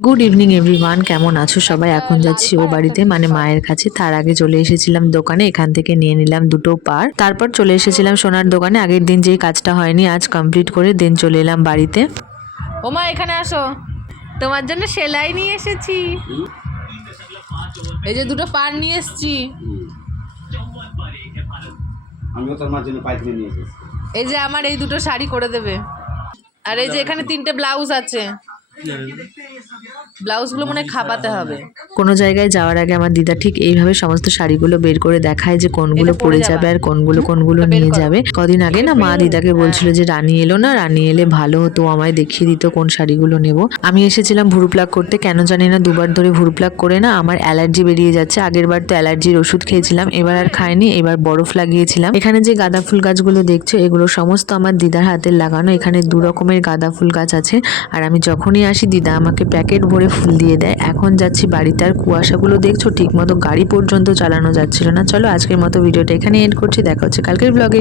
Good evening everyone, কেমন আছো সবাই? এখন যাচ্ছি ও বাড়িতে, মানে মায়ের কাছে। তার আগে চলে এসেছিলাম দোকানে, এখান থেকে নিয়ে নিলাম দুটো পার। তারপর চলে এসেছিলাম সোনার দোকানে। আগের দিন যেই কাজটা হয়নি আজ কমপ্লিট করে দেন চলে এলাম বাড়িতে। ওমা এখানে আসো, তোমার জন্য সেলাই নিয়ে এসেছি। এই যে দুটো পার নিয়ে এসেছি। আমিও তোর মার জন্য পাইকারি নিয়ে এসেছি। এই যে আমার এই দুটো শাড়ি করে দেবে। আর এই যে এখানে 3টে ব্লাউজ আছে, ব্লাউজগুলো মনে হয় খাপাতে হবে। কোনো জায়গায় যাওয়ার আগে আমার দিদা ঠিক এইভাবে সমস্ত শাড়িগুলো বের করে দেখায় যে কোনগুলো এটা পরে পরে যাবা। যাবে আর কোনগুলো বের নিয়ে করো। যাবে। কদিন আগে না মা দিদাকে বলছিল যে রানী এলো না, রানী এলে ভালো হতো, আমায় দেখিয়ে দিত কোন শাড়িগুলো নেব। আমি এসেছিলাম ভুরু প্লাক করতে, কেন জানি না দুবার ধরে ভুরু প্লাক করে না আমার অ্যালার্জি বেরিয়ে যাচ্ছে। আগের বার তো অ্যালার্জির ওষুধ খেয়েছিলাম, এবার আর খাইনি, এবার বরফ লাগিয়েছিলাম। এখানে যে গাঁদা ফুল গাছগুলো দেখছো এগুলো সমস্ত আমার দিদার হাতের লাগানো। এখানে 2 রকমের গাঁদা ফুল গাছ আছে, আর আমি যখনই আসি দিদা আমাকে প্যাকেট ভরে ফুল দিয়ে দেয়। এখন যাচ্ছি বাড়িতে, আর কুয়াশাগুলো দেখছো, ঠিক মতো গাড়ি পর্যন্ত চালানো যাচ্ছিল না। চলো আজকের মতো ভিডিওটা এখানে এন্ড করছি, দেখা হচ্ছে কালকের ব্লগে।